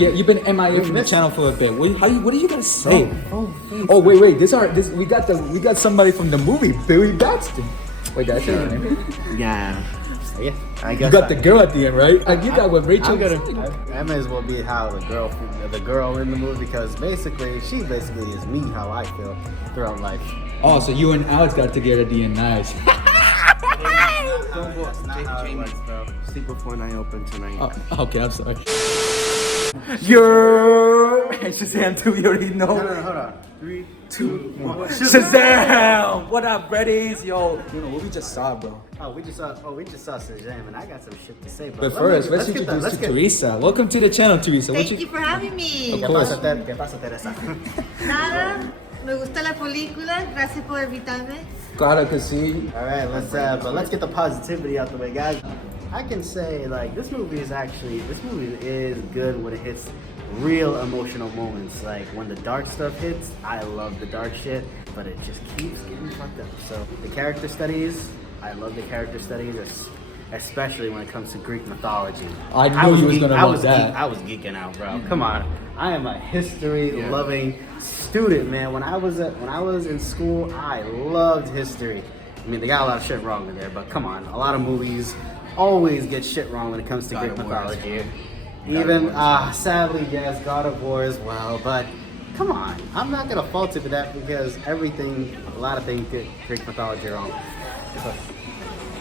Yeah, you've been MIA from the channel for a bit. What are you gonna say? Oh, wait. We got somebody from the movie, Billy Baxton. Wait, that's her name. Yeah. I guess You got the girl at the end, right? You got what Rachel. I may as well be how the girl in the movie, because she basically is me, how I feel throughout life. Oh, so you and Alex got together at the end, nice. Don't go, Jaime. Sleep before night open tonight. Oh, okay, I'm sorry. You're Shazam 2, you already know. Hold on. 3, 2, 1. Shazam! What up, Reddies? Yo, you know what we just saw, bro. We just saw Shazam, and I got some shit to say. But first, let's introduce to Teresa. Welcome to the channel, Teresa. Thank you for having me. Of course. ¿Qué pasa, Teresa? Nada, me gusta la película. Gracias por invitarme. Claro que sí. All right, let's get the positivity out the way, guys. I can say, like, this movie is good when it hits real emotional moments. Like, when the dark stuff hits, I love the dark shit, but it just keeps getting fucked up. So the character studies, I love the character studies, especially when it comes to Greek mythology. I knew you was gonna love that. I was geeking out, bro. Come on, I am a history-loving student, man. When I was in school, I loved history. I mean, they got a lot of shit wrong in there, but come on, a lot of movies always get shit wrong when it comes to Greek mythology. Even, sadly, yes, God of War as well, but come on, I'm not gonna fault it for that, because a lot of things get Greek mythology wrong.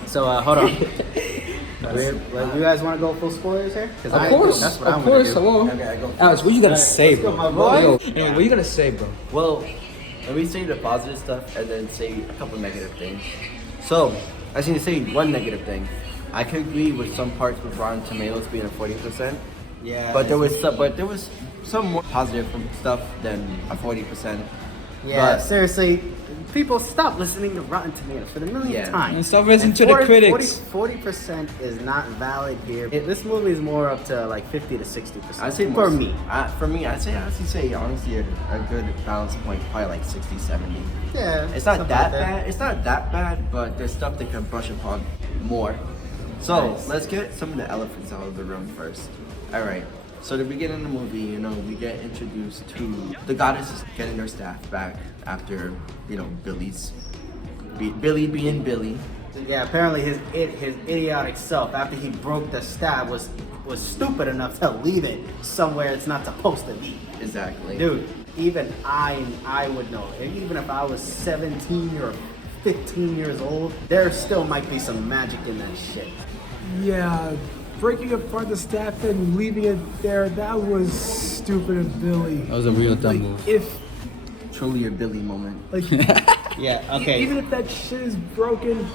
So, hold on. You guys want to go full spoilers here? Of course. Hello. Okay, go. Alex, what you gotta say, Let's go, bro? my boy. Anyway, what you gotta say, bro? Well, let me say the positive stuff and then say a couple negative things. So, I just need to say one negative thing. I could agree with some parts with Rotten Tomatoes being at 40%. Yeah. But there was some more positive stuff than a 40%. Yeah, but, seriously, people stop listening to Rotten Tomatoes for the millionth time. And stop listening to the critics. 40% is not valid here. This movie is more up to like 50 to 60%. I'd say for me. I'd say honestly a good balance point, probably like 60, 70. Yeah. It's not that bad. It's not that bad, but there's stuff they can brush upon more. So let's get some of the elephants out of the room first. All right. So the beginning of the movie, you know, we get introduced to the goddesses getting their staff back after, you know, Billy being Billy. Yeah, apparently his idiotic self, after he broke the staff, was stupid enough to leave it somewhere it's not supposed to be. Exactly. Dude, even I would know. Even if I was 17 or 15 years old, there still might be some magic in that shit. Yeah, breaking apart the staff and leaving it there, that was stupid of Billy. That was a real dumb move. If, Truly a Billy moment. like, Yeah, okay. even if that shit is broken,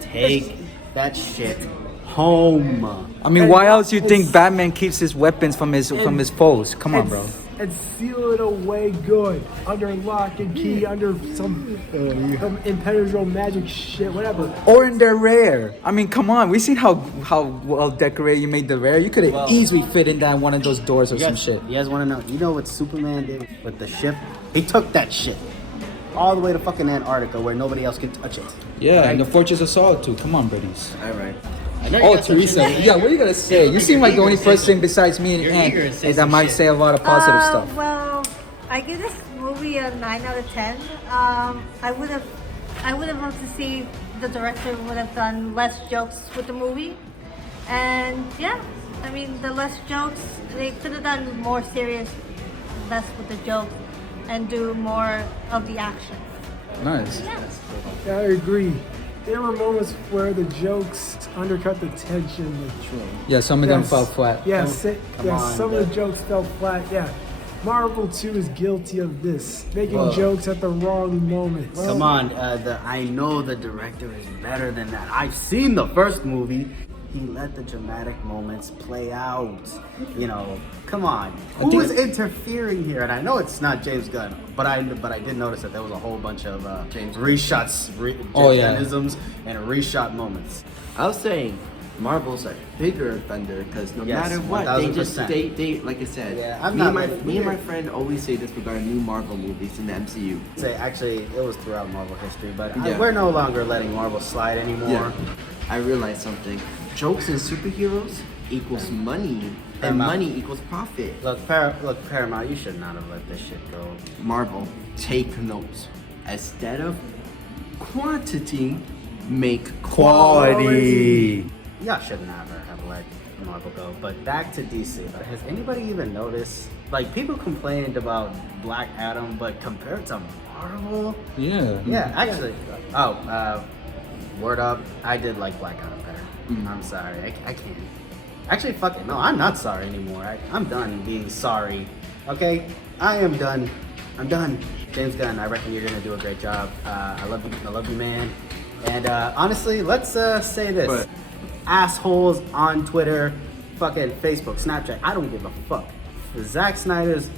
Take that shit home. I mean, why else you think Batman keeps his weapons from his foes? Come on, bro. and seal it away good, under lock and key, under some impenetrable magic shit, whatever. Or in their rear. I mean, come on. We seen how well decorated you made the rear. You could have easily fit in that one of those doors or some shit. You guys want to know? You know what Superman did with the ship? He took that shit all the way to fucking Antarctica, where nobody else can touch it. Yeah, Right? and the Fortress of Solitude. Come on, buddies. All right. Oh, Teresa. Yeah, what are you gonna say? You seem like the only person besides me and Ant that might say a lot of positive stuff. Well, I give this movie a 9 out of 10. I would have loved to see the director would have done less jokes with the movie. And yeah, I mean, the less jokes, they could have done more serious, less with the jokes, and do more of the action. Nice. Yeah, I agree. There were moments where the jokes undercut the tension. Yeah, some of them fell flat. Yeah, on, some of the jokes fell flat. Yeah, Marvel 2 is guilty of this, making jokes at the wrong moments. Come on, I know the director is better than that. I've seen the first movie. He let the dramatic moments play out. You know, come on. Who is interfering here? And I know it's not James Gunn, but I did notice that there was a whole bunch of reshots, mechanisms, and reshot moments. I was saying Marvel's a bigger offender because no matter what, 1000%. they like I said. Yeah, me and my friend always say this regarding new Marvel movies in the MCU. Actually, it was throughout Marvel history, but Yeah. we're no longer letting Marvel slide anymore. Yeah. I realized something. Jokes and superheroes equals money And Paramount. money equals profit. Look, Paramount, you should not have let this shit go. Marvel, take notes. Instead of quantity, make quality. Y'all should never have let Marvel go. But back to DC. Has anybody even noticed? Like, people complained about Black Adam, but compared to Marvel, Yeah. yeah, actually. Word up, I did like Black Adam better. I'm sorry, I can't. Actually, fuck it. No, I'm not sorry anymore. I'm done being sorry. Okay, I am done. I'm done. James Gunn, I reckon you're gonna do a great job. I love you, man. And honestly, let's say this: What? assholes on Twitter, fucking Facebook, Snapchat. I don't give a fuck. Zack Snyder's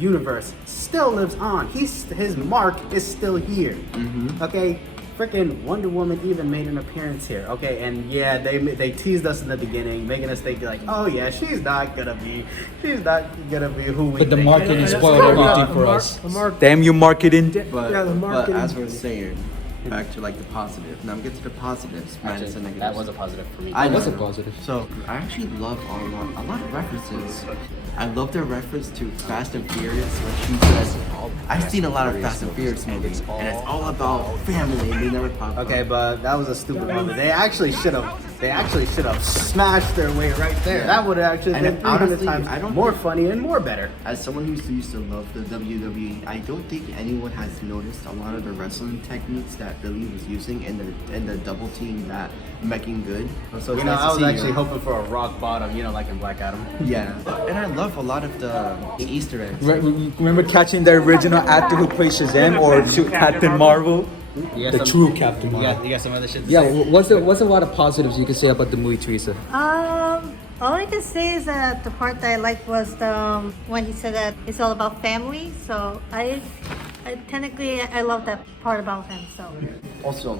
universe still lives on. His mark is still here. Okay, freaking Wonder Woman even made an appearance here. Okay, and yeah, they teased us in the beginning, making us think like, oh yeah, she's not gonna be who we. But the think. marketing spoiled everything for us. Mark, Damn you, marketing. But, Yeah, the but marketing. as we're saying, back to like the positive. Now I'm getting to the positives minus the negatives. That was a positive for me. I know. was a positive. So I actually love a lot of references. I love their reference to Fast and Furious, where she says, I've seen a lot of Fast and Furious movies, and it's all about family, and they never pop Okay, up. but that was a stupid moment. They actually should have smashed their way right there. Yeah. That would have actually And been 300 honestly, times I don't more think- funny and more better. As someone who used to love the WWE, I don't think anyone has noticed a lot of the wrestling techniques that Billy was using in the double team that making good. So it's nice I to was see actually you. hoping for a rock bottom, like in Black Adam. Yeah, and I love a lot of the Easter eggs. Remember catching the original actor who played Shazam or Captain Marvel? You got The some- true Captain You Marvel. got some other shit to Yeah, say? what's a lot of positives you can say about the movie, Teresa? All I can say is that the part that I liked was when he said that it's all about family. So I technically I love that part about him. So Also,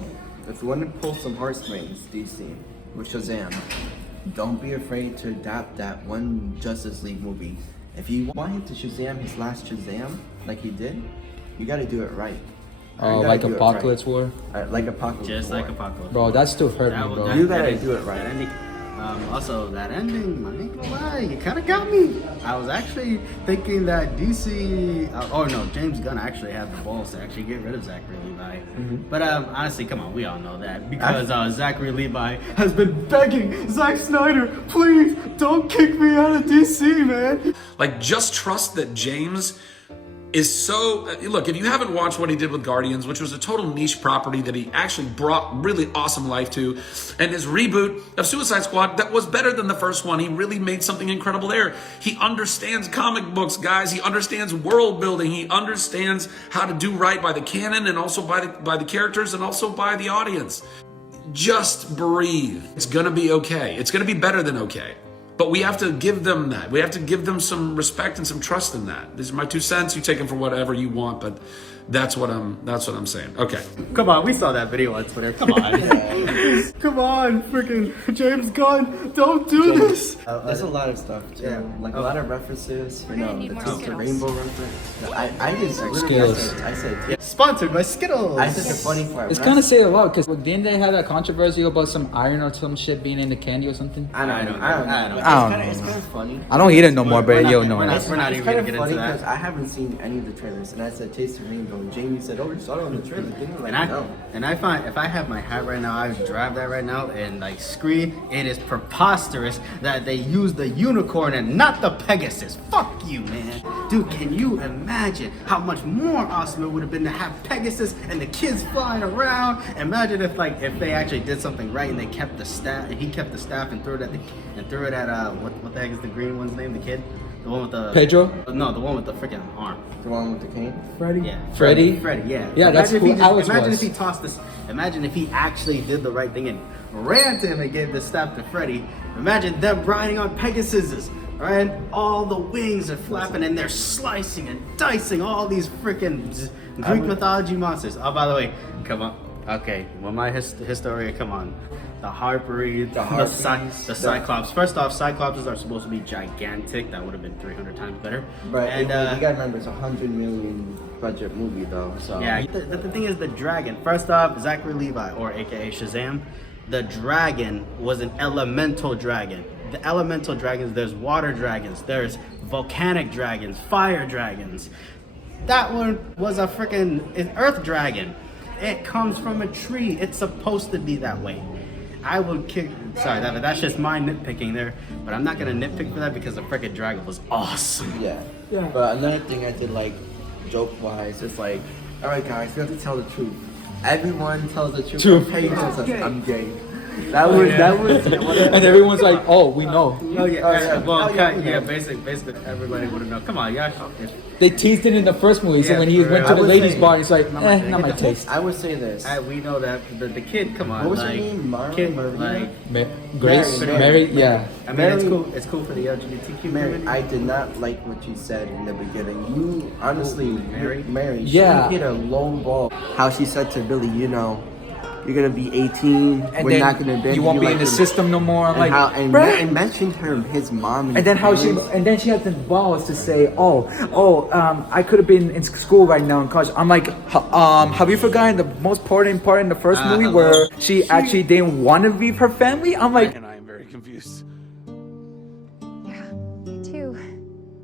if you want to pull some heartstrings, DC, with Shazam, don't be afraid to adapt that one Justice League movie. If you want him to Shazam his last Shazam, like he did, you gotta do it right. You gotta Like do it Apocalypse War? right. Like Apocalypse Just War. like Apocalypse. Bro, that still hurt me, bro. You gotta do it right. That ending, also, that ending, I ain't gonna lie, you kind of got me. I was actually thinking that DC, James Gunn actually had the balls to actually get rid of Zachary Levi. But honestly, come on, we all know that because Zachary Levi has been begging Zack Snyder, please don't kick me out of DC, man. Like, just trust that James is so... Look, if you haven't watched what he did with Guardians, which was a total niche property that he actually brought really awesome life to, and his reboot of Suicide Squad that was better than the first one, he really made something incredible there. He understands comic books, guys. He understands world building. He understands how to do right by the canon and also by the characters and also by the audience. Just breathe. It's gonna be okay. It's gonna be better than okay. But we have to give them that. We have to give them some respect and some trust in that. These are my 2 cents. You take them for whatever you want, but that's what I'm saying. Okay. Come on, we saw that video on Twitter. Come on. Come on, freaking James Gunn, don't do this. There's a lot of stuff too. Yeah. Like a lot of references, you know, need the more Tilted Skittles. Rainbow reference. I just literally Skittles. I said yeah. Sponsored by Skittles. I said the funny part. It's when kind I of say a lot because didn't they have that controversy about some iron or some shit being in the candy or something? I don't know. I don't It's kind of funny. I don't eat it no more, but yo, no. we're not It's even kind gonna of get funny into because that. I haven't seen any of the trailers, and I said Taste the Rainbow, and Jamie said, "Oh, you saw it on the trailer, didn't you?" Like, no. I find if I have my hat right now, I would drive that right now and like scream. It is preposterous that they use the unicorn and not the Pegasus. Fuck you, man. Dude, can you imagine how much more awesome it would have been to have Pegasus and the kids flying around? Imagine if they actually did something right and they kept the staff and he kept the staff and threw it at what the heck is the green one's name? The kid? The one with the Pedro? No, the one with the freaking arm. The one with the cane. Freddie. Yeah. Freddy? Freddy, yeah. Yeah, that's Imagine if who he Alex Imagine was. if he tossed this. Imagine if he actually did the right thing and ran to him and gave the staff to Freddy. Imagine them riding on Pegasuses, right? All the wings are flapping and they're slicing and dicing all these freaking Greek mythology monsters. Oh, by the way, come on. Okay, well, my Historia, come on. The Harpery, the Cyclops. First off, Cyclopses are supposed to be gigantic. That would have been 300 times better. But and you gotta remember, it's a $100 million budget movie though. So yeah, the thing is the dragon. First off, Zachary Levi, or AKA Shazam, the dragon was an elemental dragon. the elemental dragons, there's water dragons, there's volcanic dragons, fire dragons. That one was a freaking earth dragon. It comes from a tree. It's supposed to be that way. I would kick. Sorry, that's just my nitpicking there. But I'm not gonna nitpick for that because the freaking dragon was awesome. Yeah. Yeah. But another thing I did like, joke-wise, is like, all right, guys, we have to tell the truth. Everyone tells the truth. Truth. Peyton says, I'm gay. That was. And everyone's like, oh, we know. Oh yeah. Well, yeah. basically everybody would have known. Come on, y'all. They teased it in the first movie, so Yeah, when he for went real. to I the would ladies' say- bar, he's like, Not my thing. not my taste. I would say this. We know that the kid. Come on. What was her like, name? Mara? Kid, Marina? like, Grace, Mary. Mary, yeah. I mean, Mary- it's cool for the LGBTQ Mary, community. I did not like what you said in the beginning. You honestly, Mary, Yeah. she hit a low ball. How she said to Billy, you know, you're gonna be 18. And we're then not gonna abandon you won't be like in the him." system no more. I'm And like, how and, bruh. and mentioned his mom. And then how she, and then she had the balls to say, I could have been in school right now in college. I'm like, have you forgotten the most important part in the first movie where she actually didn't want to leave her family? I'm like, And I am very confused. Yeah, me too.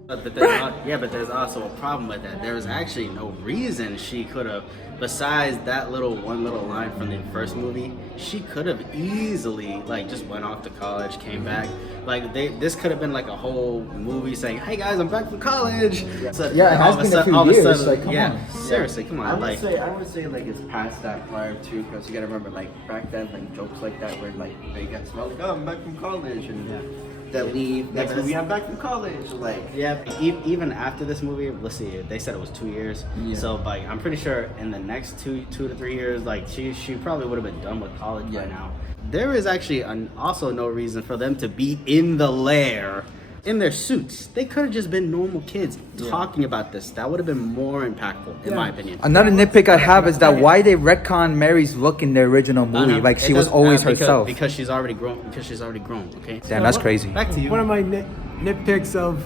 But there's also a problem with that. There was actually no reason she could have, besides that one little line from the first movie, she could have easily like just went off to college, came back. Like this could have been like a whole movie saying, "Hey guys, I'm back from college." So, Yeah, it has all of been a sudden- few all of years, like, come on. seriously, come on. I would Like, say like it's past that prior too, because you gotta remember like back then like jokes like that were like they get smelled like, oh, I'm back from college, and that leave next but it's- movie I'm back from college, like. yeah, even after this movie, let's see, they said it was 2 years. Yeah. So like, I'm pretty sure in the next two to 3 years, like she probably would have been done with college by now. There is actually also no reason for them to be in the lair in their suits. They could have just been normal kids talking about this. That would have been more impactful, in my opinion. another nitpick I have is that why they retcon Mary's look in the original movie, like she was always herself. Because she's already grown. Okay. Damn, that's crazy. Back to you. One of my nitpicks of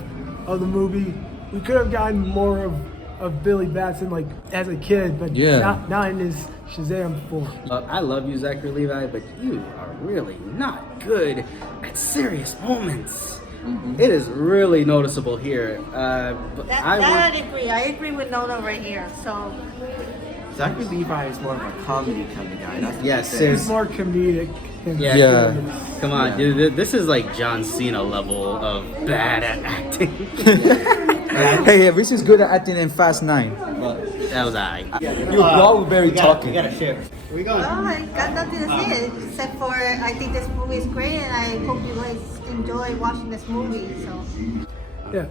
the movie, we could have gotten more of Billy Batson like as a kid, but Yeah. not in his Shazam form. I love you, Zachary Levi, but you are really not good at serious moments. It is really noticeable here. But I agree. I agree with Nuno right here. So Zachary Levi is more of a comedy kind of guy. That's the Yes, thing. It's more comedic than Yeah. serious. Come on, dude. This is like John Cena level of bad at acting. Hey, Reese is good at acting in Fast 9. That was I. You all were very talking. share. We going? well, I got nothing to say except for I think this movie is great, and I hope you guys enjoy watching this movie. So. Yeah.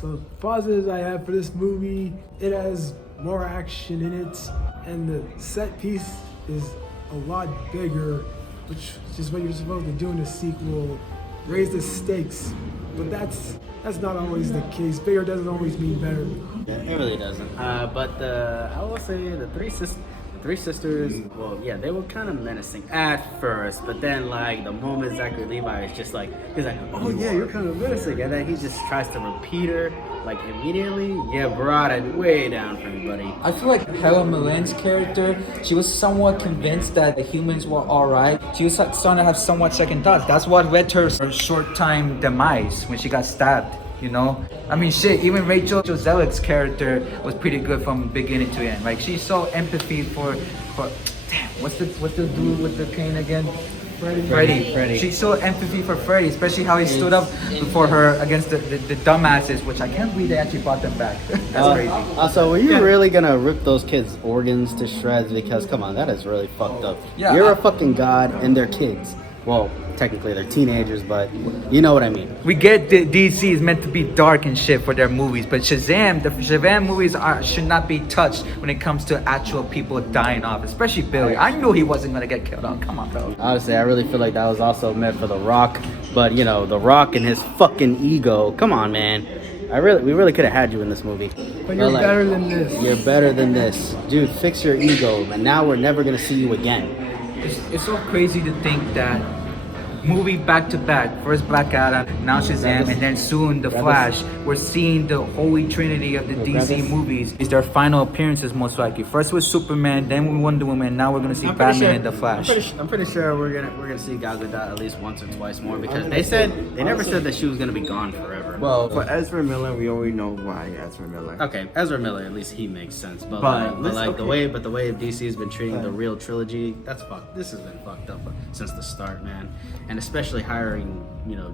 So positives I have for this movie, it has more action in it, and the set piece is a lot bigger, which is just what you're supposed to do in a sequel. Raise the stakes, but that's not always the case. Bigger doesn't always mean better. It really doesn't. But I will say the three sisters, well, yeah, they were kind of menacing at first, but then like the moment Zachary Levi is just like, he's like, oh yeah, you're kind of menacing, and then he just tries to repeat her like immediately. Yeah, brought it way down for me, buddy. I feel like Helen Mirren's character, she was somewhat convinced that the humans were alright. She was like, starting to have somewhat second thoughts. That's what led to her short time demise when she got stabbed, you know? I mean, shit, even Rachel Zelik's character was pretty good from beginning to end. Like, she saw empathy for damn, what's the dude with the cane again? Freddy. She saw empathy for Freddy, especially how he stood up for her against the dumbasses, which I can't believe they actually brought them back. That's crazy. Also, were you really gonna rip those kids' organs to shreds? Because come on, that is really fucked up. Yeah, You're a fucking god, and they're kids. Well, technically they're teenagers, but you know what I mean. We get that DC is meant to be dark and shit for their movies, but the Shazam movies should not be touched when it comes to actual people dying off, especially Billy. I knew he wasn't gonna get killed off. Come on, bro. Honestly, I really feel like that was also meant for The Rock, but you know, The Rock and his fucking ego. Come on, man. We really could have had you in this movie. But you're like, better than this. You're better than this, dude. Fix your ego, and now we're never gonna see you again. It's so crazy to think that movie back to back. First Black Adam, now Shazam, and then soon The Flash. We're seeing the holy trinity of the DC movies. It's their final appearances most likely. First was Superman, then with Wonder Woman, now we're gonna see Batman and The Flash. I'm pretty sure we're gonna see Gal Gadot at least once or twice more because they never said that she was gonna be gone forever. Well, for Ezra Miller, we already know why Ezra Miller. Okay, Ezra Miller, at least he makes sense. But the way DC has been treating the real trilogy, that's fucked. This has been fucked up since the start, man. And especially hiring,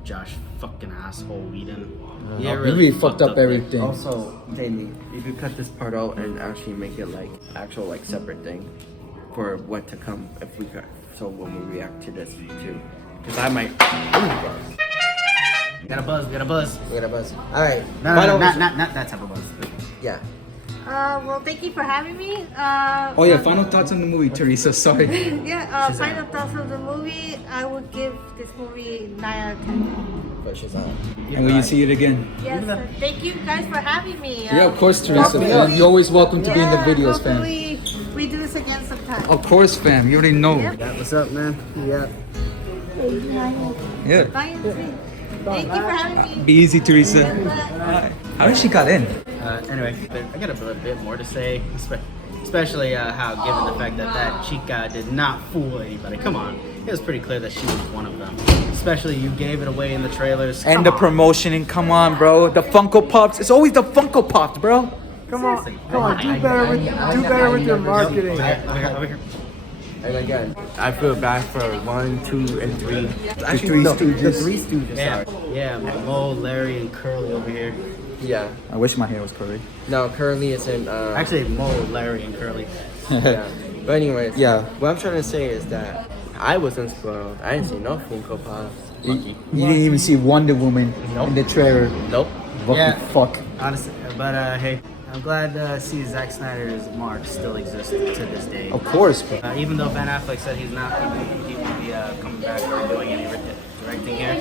Josh fucking asshole Whedon. Yeah, really fucked up everything. Also, Jamie, if you cut this part out and actually make it like actual like separate thing for what to come, if we got, so when we react to this too, because I might. We got a buzz. All right. No, not that type of buzz. Yeah. Well, thank you for having me. Oh yeah, final thoughts on the movie, Teresa. Sorry. Yeah, final thoughts of the movie. I would give this movie 9 out of 10. For Shazam. And will you see it again? Yes, thank you guys for having me. Yeah, of course, Teresa. hopefully- You're always welcome to be in the videos, fam. Hopefully we do this again sometime. Of course, fam. You already know. Yeah. What's up, man? Yeah. Yeah. Bye. Thank you for having me. Be easy, Teresa. Bye. How did she got in? Anyway, I got a bit more to say, especially how, given the fact that chica did not fool anybody. Come on, it was pretty clear that she was one of them. Especially you gave it away in the trailers. And the promotion, and come on, bro. The Funko Pops. It's always the Funko Pops, bro. Come on, do better with your marketing. And again, I feel bad for 1, 2, and 3. Three Stooges. The 3 Stooges. Sorry. Yeah, Mo, Larry, and Curly over here. Yeah. I wish my hair was curly. No, currently it's in. Actually, Mo, Larry, and Curly. Yeah. But anyways. Yeah. What I'm trying to say is that I wasn't spoiled. I didn't see no Funko Pops. You didn't even see Wonder Woman in the trailer. Nope. What Yeah. the fuck? Honestly, but hey, I'm glad to see Zack Snyder's mark still exists to this day. Of course. Even though Ben Affleck said he won't be coming back or doing any directing here,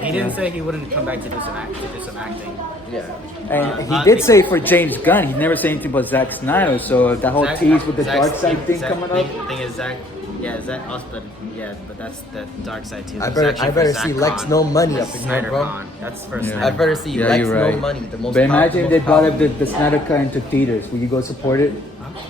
he didn't say he wouldn't come back to do some acting. Yeah. And he did say for James Gunn, he never said anything about Zack Snyder. So that whole tease with the dark side thing coming up. The thing is, Zack also, but that's the dark side too. I better see Lex No Money up in here, bro. Con. That's first. I better see Yeah, Lex you're No right. Money. The most. But imagine powerful- they brought up the Snyder Cut into theaters. Will you go support it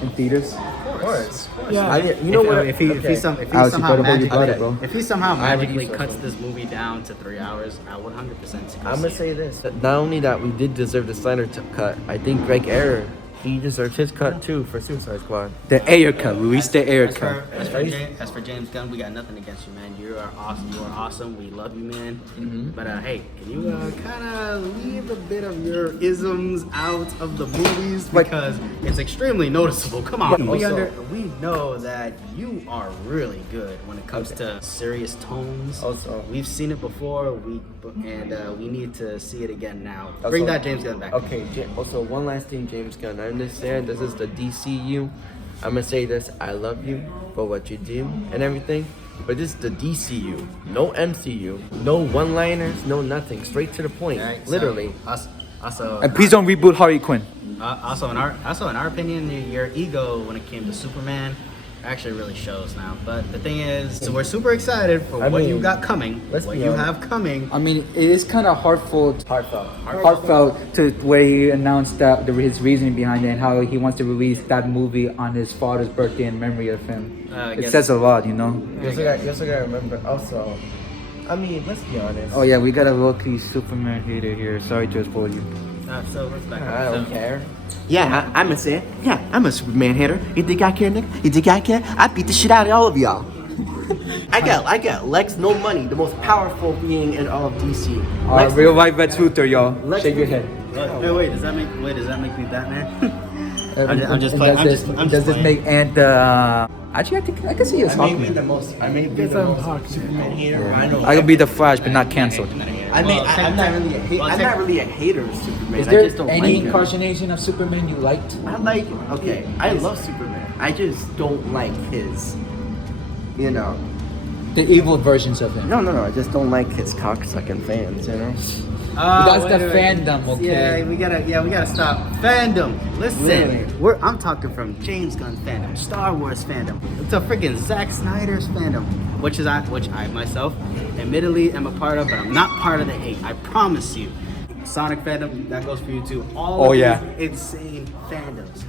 in theaters? Of course. Yeah. You know what? If he Alex, you somehow better hold your butter, magically, bro. if he somehow I would magically use cuts those. this movie down to 3 hours, I would 100% see I'm gonna say this. Not only that we did deserve the Snyder cut, I think Greg Ayer, he deserves his cut too for Suicide Squad. The Ayer Cut, Luis, the Ayer Cut. As for James Gunn, we got nothing against you, man. You are awesome. You are awesome. We love you, man. But hey, can you kind of leave a bit of your isms out of the movies because it's extremely noticeable. Come on, we know that you are really good when it comes to serious tones. Also. We've seen it before. We need to see it again now. Bring that James Gunn back. Okay, also one last thing, James Gunn. I understand this is the DCU. I'm gonna say this, I love you for what you do and everything, but this is the DCU. No MCU, no one-liners, no nothing. Straight to the point, Right, so, literally. Also, And please don't reboot Harley Quinn. also in our opinion, your ego when it came to Superman actually really shows now. But the thing is, so we're super excited for what you got coming. let's What be you honest. have coming. I mean, it is kind of heartfelt Heartfelt. to where he announced that his reasoning behind it and how he wants to release that movie on his father's birthday in memory of him. It Yes. says a lot, you know. You also gotta remember, also, I mean, let's be honest. Oh yeah, we got a low-key Superman hater here. Sorry to spoil you. So let's back I up. don't So- care. Yeah, I'm gonna say it. Yeah, I'm a Superman hater. You think I care, nigga? You think I care? I beat the shit out of all of y'all. I got Lex No Money, the most powerful being in all of DC. Lex, Real life Vets Luthor, y'all. Lex- Shake your head. Wait, does that make me Batman? I'm just And playing. Does this playing. make actually I can see us I may be Hawkman. the most. I may be Guess the I'm most Hawk. Superman hater. I know. I could be the Flash, but not canceled. I'm not really a hater. Well, I'm not really a hater of Superman. Is I there just don't any like him. incarnation of Superman you liked? I like. Okay, I love Superman. I just don't like his. You know. The evil versions of him. No. I just don't like his cocksucking fans. You know. That's wait, the wait. fandom, okay? Yeah, we gotta stop fandom. Listen, Really? I'm talking from James Gunn fandom, Star Wars fandom, to freaking Zack Snyder's fandom. which I myself admittedly am a part of, but I'm not part of the hate. I promise you. Sonic fandom, that goes for you too. All of these insane fandoms.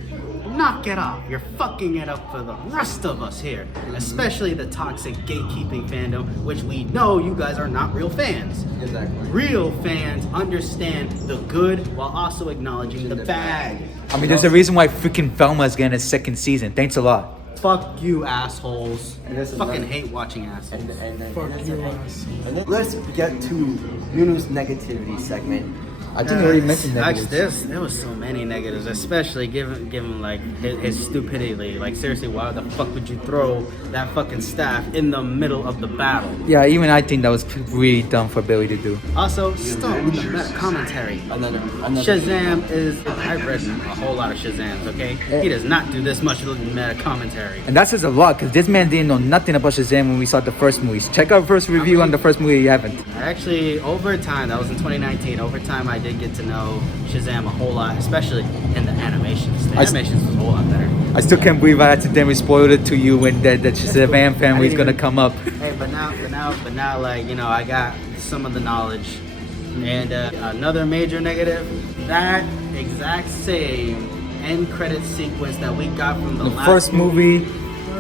Knock it off. You're fucking it up for the rest of us here, especially the toxic gatekeeping fandom, which we know you guys are not real fans. Exactly. Real fans understand the good while also acknowledging the bad. I mean, there's a reason why freaking Velma is getting a second season. Thanks a lot. Fuck you, assholes. And this is Fucking another- hate watching assholes. And then Fuck you, ass. And then let's get to Nuno's negativity segment. I think you already mentioned that. There was so many negatives, especially given like his stupidity. Like seriously, why the fuck would you throw that fucking staff in the middle of the battle? Yeah, even I think that was really dumb for Billy to do. Also, stop with the meta commentary. Another Shazam is. I've read a whole lot of Shazams. Okay, he does not do this much meta commentary. And that says a lot, because this man didn't know nothing about Shazam when we saw the first movies. Check out first review on the first movie if you haven't. Actually, over time, that was in 2019. Over time, I did get to know Shazam a whole lot, especially in the animations. The animations was a whole lot better. I still can't believe I accidentally spoiled it to you when that Shazam family is gonna come up. Hey, but now, like, you know, I got some of the knowledge. And another major negative, that exact same end credit sequence that we got from the last first movie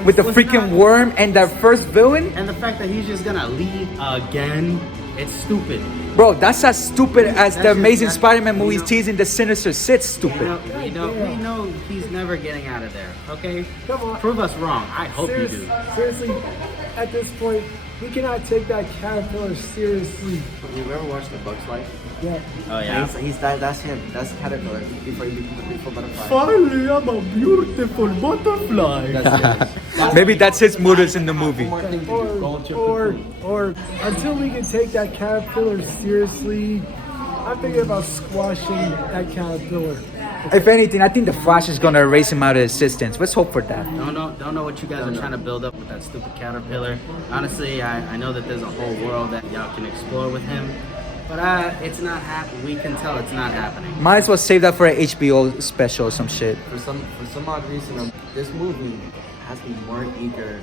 with the was freaking not- worm and that first villain. and the fact that he's just gonna leave again, it's stupid. Bro, that's as stupid as the just- Amazing that's- Spider-Man you movies know- teasing the Sinister Six. Stupid. We know he's never getting out of there. Okay, Come on. prove us wrong. I hope you do. Seriously, at this point, we cannot take that caterpillar seriously. You ever watched The Bug's Life? Yeah. Oh yeah. That's him. That's Caterpillar before you become a beautiful butterfly. Finally, I'm a beautiful butterfly. That's Maybe that's his motives in the movie. One more thing to do. Go into your cocoon. Or until we can take that caterpillar seriously, I'm thinking about squashing that caterpillar. If anything, I think the Flash is gonna erase him out of existence. Let's hope for that. Don't know what you guys are trying to build up with that stupid caterpillar. Honestly, I know that there's a whole world that y'all can explore with him, but it's not happening. We can tell it's not happening. Might as well save that for an HBO special or some shit. For some odd reason, this movie has me more eager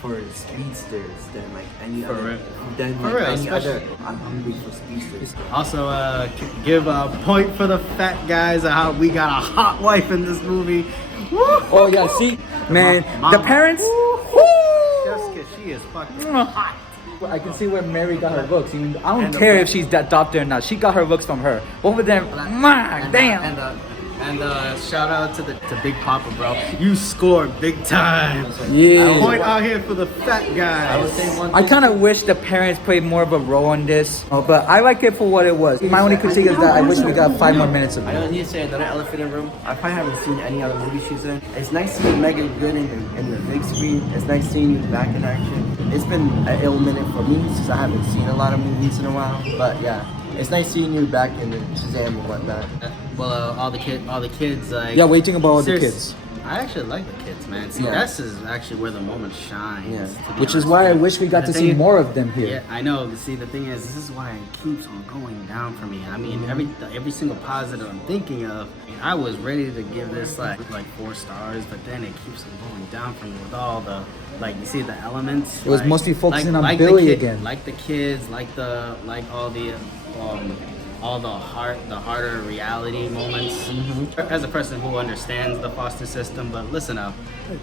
for speedsters than like any For other. real. Than For like real, any especially- other. I'm hungry for speedsters. Also, give a point for the fat guys of how we got a hot wife in this movie. Woo! Oh yeah, see, man, the Mama. parents. Jessica, she is fucking hot. I can see where Mary got her looks. Even I don't And the care book. if she's that doctor or not. She got her looks from her. Both of them, man, damn. And shout out to Big Papa, bro. You scored big time. Yeah. Point out here for the fat guys. I kind of wish the parents played more of a role on this, but I like it for what it was. My only critique is that I wish we got 5 more minutes of I it. don't need to say another elephant in the room. I probably haven't seen any other movie she's in. It's nice seeing Megan Good in the big screen. It's nice seeing you back in action. It's been an ill minute for me since I haven't seen a lot of movies in a while. But yeah, it's nice seeing you back in the Shazam and whatnot. Well, all the kids, like Yeah, waiting about all the serious- kids. I actually like the kids, man. See, Yeah. this is actually where the moment shines. Yeah. to be Which is honest why I with you. wish we got The to thing see is- more of them here. Yeah, I know. But see, the thing is, this is why it keeps on going down for me. I mean, every single positive I'm thinking of, I was ready to give this like 4 stars, but then it keeps on going down for me with all the you see the elements. It was like- mostly focusing on the Billy again. like the kids, like all the harder reality moments. As a person who understands the foster system, but listen up,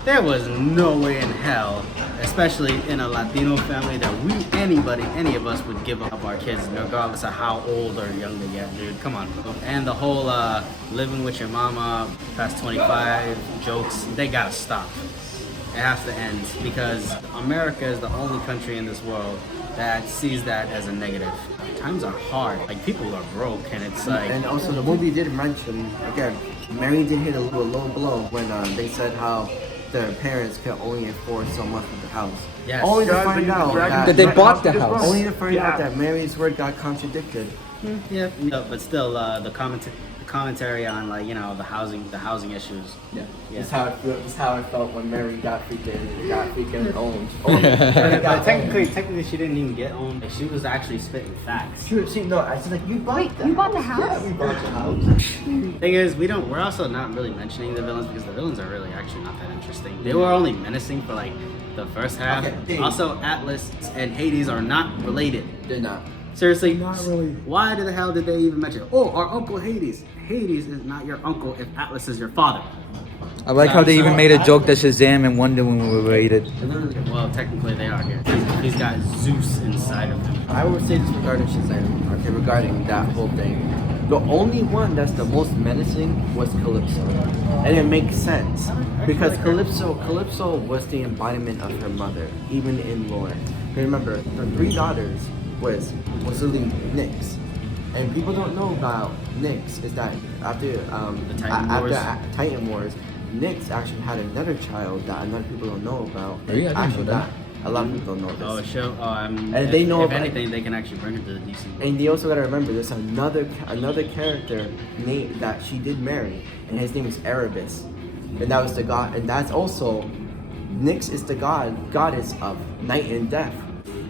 there was no way in hell, especially in a Latino family, that any of us would give up our kids, regardless of how old or young they get, dude. Come on. And the whole living with your mama past 25 jokes, they gotta stop. It has to end, because America is the only country in this world that sees that as a negative. Times are hard. Like, people are broke, and it's like... And also, the movie did mention, again, Mary did hit a low blow when they said how their parents could only afford so much of the house. Yes. Only to find out That they bought the house. Only to find out that Mary's word got contradicted Yeah, no, but still, the commentary on like the housing issues. Yeah. Yeah. This is how I felt when Mary got freaking owned. But technically, she didn't even get owned. Like, she was actually spitting facts. No, I was like, you bought Wait, that. you bought the house? Yeah, we bought the house. Thing is, we're also not really mentioning the villains because the villains are really actually not that interesting. They were only menacing for like the first half. Okay. Also, Atlas and Hades are not related. They're not. Seriously, Not really. why the hell did they even mention? Oh, our uncle Hades. Hades is not your uncle if Atlas is your father. I like how they even made a joke that Shazam and Wonder Woman were related. Well, technically they are here. He's got Zeus inside of him. I would say this regarding Shazam, okay, regarding that whole thing. The only one that's the most menacing was Calypso. And it makes sense. Because Calypso was the embodiment of her mother, even in lore. Remember, her 3 daughters was really Nyx. And people don't know about Nyx is that after Titan Wars, Nyx actually had another child that a lot of people don't know about. Really? I didn't know that. A lot of people don't know this. And they know if about- anything, they can actually bring her to the DC. And they also gotta remember there's another character named that she did marry, and his name is Erebus. And that was the god, and that's also Nyx is the goddess of night and death.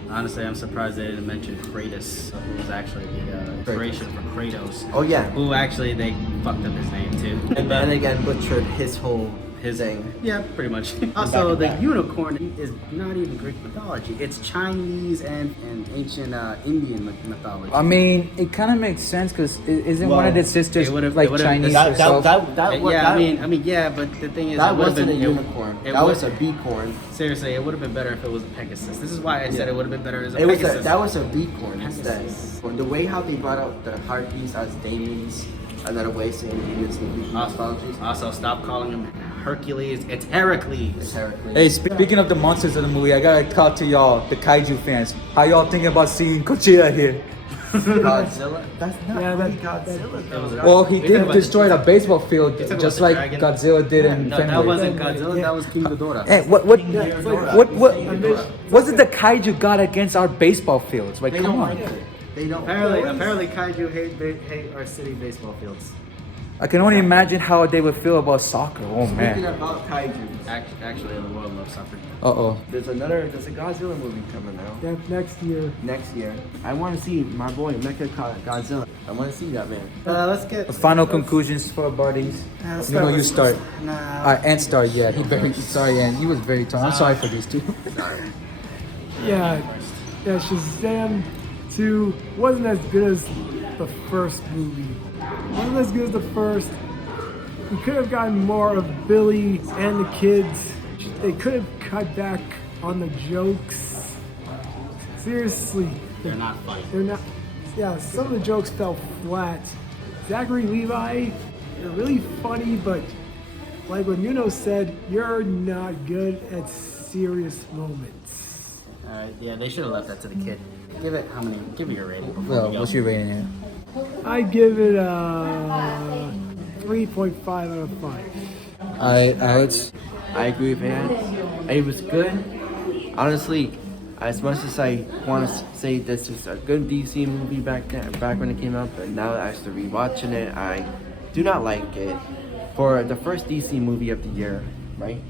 Honestly, I'm surprised they didn't mention Kratos, who was actually the inspiration for Kratos. Oh yeah. Who actually they fucked up his name too. And then again butchered his whole thing. Yeah, pretty much. Also, the unicorn is not even Greek mythology. It's Chinese and ancient Indian mythology. I mean, it kind of makes sense because isn't one of the sisters it would've- like it would've- Chinese That, herself? I mean, yeah, but the thing is, that it would've wasn't a been unicorn. It That would- was a beacorn. Seriously, it would have been better if it was a Pegasus. This is why I said it would have been better as a It was Pegasus. that was a beacorn instead. Pegasus. The way how they brought out the harpies as demons, another way saying demons in Greek mythology. Also, stop calling him Hercules. It's Heracles. It's Heracles. Hey, speaking of the monsters of the movie, I gotta talk to y'all, the kaiju fans. How y'all thinking about seeing Godzilla here? Godzilla? That's not Yeah, really that- Godzilla though. Well, he You're talking did about destroy the baseball field You're talking just about the like dragon? Godzilla did in No, that Fenway. wasn't Godzilla. That was King Ghidorah. Hey, what did the kaiju got against our baseball fields? Like, They come don't on. like it. They don't. Apparently, kaiju hate our city baseball fields. I can only imagine how they would feel about soccer. Oh Speaking man. about kaiju, Actually, the world loves soccer. Uh-oh. there's a Godzilla movie coming out Yeah, next year. next year. I want to see my boy Mecha Godzilla. I want to see that man. Let's get Final conclusions for Buddies. Nuno, you start. Ant start, yeah. Sorry, Ant. He was very tall. I'm sorry for these two. Yeah, Shazam 2 wasn't as good as the first movie. Wasn't as good as the first. We could have gotten more of Billy and the kids. They could have cut back on the jokes. Seriously, They're not funny. they're not. Yeah, some of the jokes fell flat. Zachary Levi, you're really funny, but like what Nuno said, you're not good at serious moments. Yeah, they should have left that to the kid. Give it how many? Give me your rating. Before Well, we go. what's your rating here? I give it a 3.5 out of 5. Alex? I agree with Ant. It was good. Honestly, as much as I want to say this is a good DC movie back when it came out, but now after rewatching it, I do not like it. For the first DC movie of the year, right?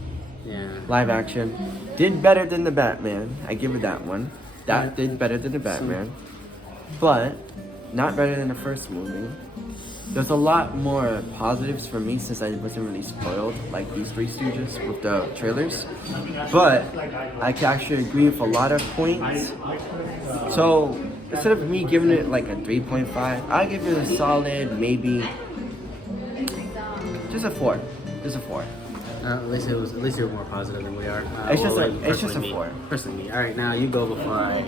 Yeah. Live action, did better than the Batman. I give it that one. That did better than the Batman, but not better than the first movie. There's a lot more positives for me since I wasn't really spoiled like these Three Stooges with the trailers. But I can actually agree with a lot of points. So instead of me giving it like a 3.5, I give it a solid maybe just a 4. Just a 4. At least you're more positive than we are. It's just a me. 4. Personally, me. All right, now you go before I.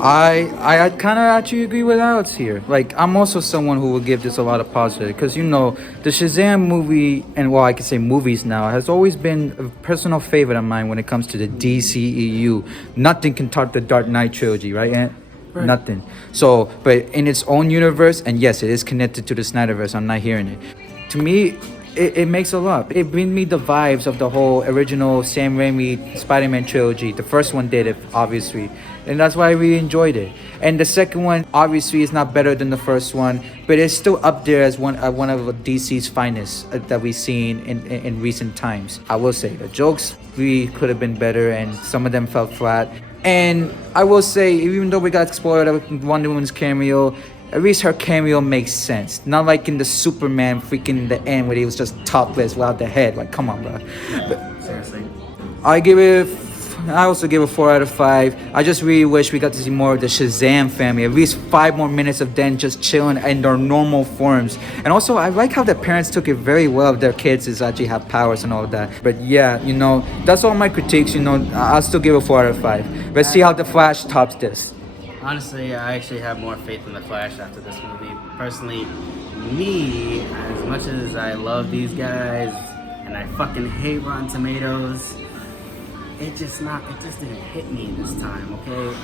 I kind of actually agree with Alex here. Like, I'm also someone who will give this a lot of positive because, you know, the Shazam movie, and well, I can say movies now, has always been a personal favorite of mine when it comes to the DCEU. Nothing can top the Dark Knight trilogy, right, Ant? Right. Nothing. So, but in its own universe, and yes, it is connected to the Snyderverse, I'm not hearing it. To me, it makes a lot. It brings me the vibes of the whole original Sam Raimi Spider-Man trilogy. The first one did it, obviously. And that's why I really enjoyed it. And the second one, obviously, is not better than the first one, but it's still up there as one of DC's finest that we've seen in recent times. I will say the jokes really could have been better, and some of them fell flat. And I will say, even though we got spoiled with Wonder Woman's cameo, at least her cameo makes sense. Not like in the Superman freaking in the end where he was just topless without the head. Like, come on, bro. But Seriously. I also give it 4 out of 5. I just really wish we got to see more of the Shazam family. At least 5 more minutes of them just chilling in their normal forms. And also, I like how the parents took it very well. Their kids is actually have powers and all of that. But yeah, you know, that's all my critiques. You know, I'll still give it 4 out of 5. Let's see how the Flash tops this. Honestly, I actually have more faith in the Flash after this movie. Personally, me, as much as I love these guys and I fucking hate Rotten Tomatoes, it just didn't hit me this time, okay?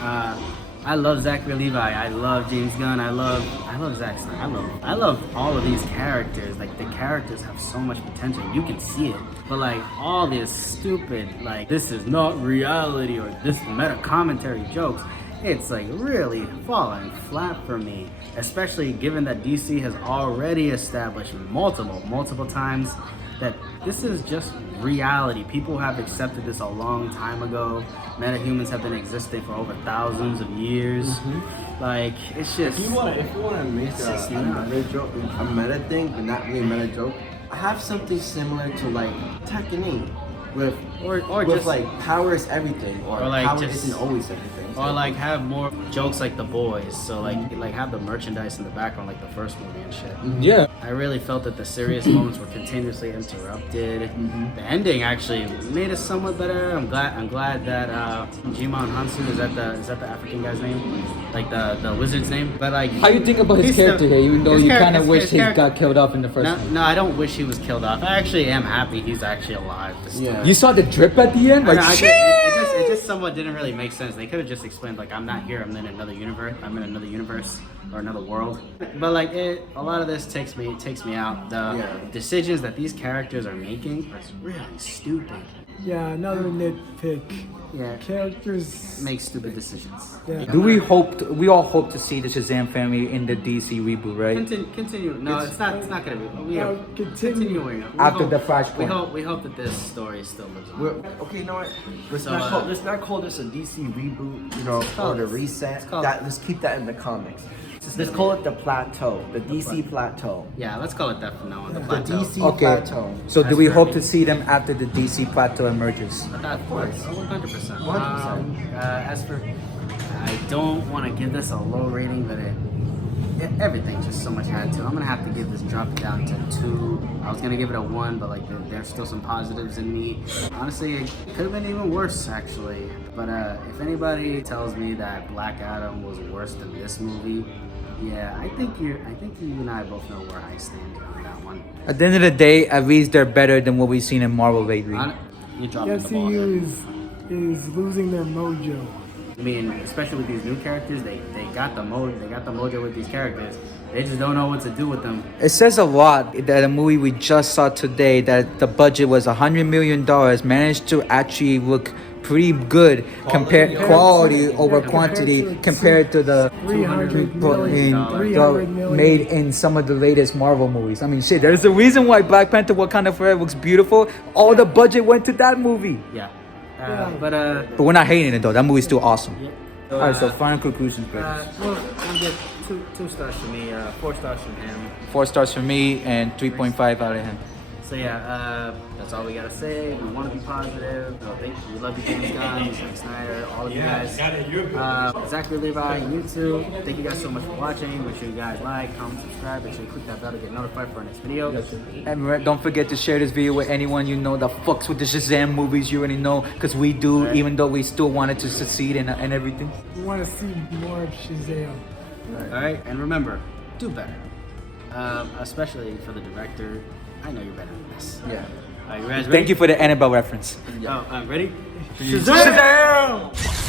I love Zachary Levi, I love James Gunn, I love Zack Snyder, I love all of these characters. Like, the characters have so much potential, you can see it. But like, all this stupid, like, this is not reality or this meta commentary jokes, it's like really falling flat for me, especially given that DC has already established multiple times that this is just reality. People have accepted this a long time ago. Metahumans have been existing for over thousands of years. Like, it's just... If you want to make a meta thing, but not really a meta joke, I have something similar to like Tekken 8 with just like power is everything, or like power just- isn't always everything. Or like have more jokes like The Boys, so like have the merchandise in the background like the first movie and shit. Yeah. I really felt that the serious moments were continuously interrupted. The ending actually made it somewhat better. I'm glad that Jimon Hansu, is that the African guy's name, like the wizard's name. But like, How you think about his he's character still- here, even though his you char- kind of his- wish his he character- got killed off in the first one? No, I don't wish he was killed off. I actually am happy he's actually alive this time. Yeah. You saw the drip at the end? Like, It just somewhat didn't really make sense. They could have just explained like, I'm not here, I'm in another universe. I'm in another universe or another world. But like, a lot of this takes me out. The decisions that these characters are making are really stupid. Yeah, another nitpick. Yeah. Characters. Make stupid decisions. Yeah. we all hope to see the Shazam family in the DC reboot, right? Continue. No, it's not gonna be. We No, are continue. continuing. After the Flashpoint. We hope that this story still lives on. Okay, you know what? Let's So, not call this a DC reboot, you know, or the reset. call- Let's keep that in the comics. Let's call it the plateau, the DC plateau. Yeah, let's call it that from now on. The The plateau. DC Okay. plateau. So do That's we fair. hope to see them after the DC plateau emerges? Of course, 100%. 100%. As for, I don't want to give this a low rating, but everything's just so much had to. I'm gonna have to give this drop it down to 2. I was gonna give it a 1, but like there's still some positives in me. Honestly, it could have been even worse actually. But if anybody tells me that Black Adam was worse than this movie, yeah, I think you and I both know where I stand on that one. At the end of the day, at least they're better than what we've seen in Marvel lately. You The dropped the ball there. FCU is losing their mojo. I mean, especially with these new characters, they got the mojo with these characters. They just don't know what to do with them. It says a lot that a movie we just saw today, that the budget was $100 million, managed to actually look pretty good quality over quantity compared to the 300 million. made in some of the latest Marvel movies. I mean, shit, there's a reason why Black Panther Wakanda Forever looks beautiful. All the budget went to that movie. Yeah. But we're not hating it though. That movie's still awesome. Yeah. All right, so final conclusions, Well, brothers. I'll get two stars for me, 4 stars from him. 4 stars for me and 3.5 out of him. So yeah, that's all we gotta say. We want to be positive. We love you, James Gunn, Zack Snyder, all of you guys. Zachary Levi, YouTube. Thank you guys so much for watching. Make sure you guys like, comment, subscribe. Make sure you click that bell to get notified for our next video. And don't forget to share this video with anyone you know that fucks with the Shazam movies. You already know, because we do, even though we still wanted to succeed and everything. We want to see more of Shazam. All right, and remember, do better. Especially for the director. I know you're better than this. Yeah. All right, you guys ready? Thank you for the Annabelle reference. Oh, ready? Shazam!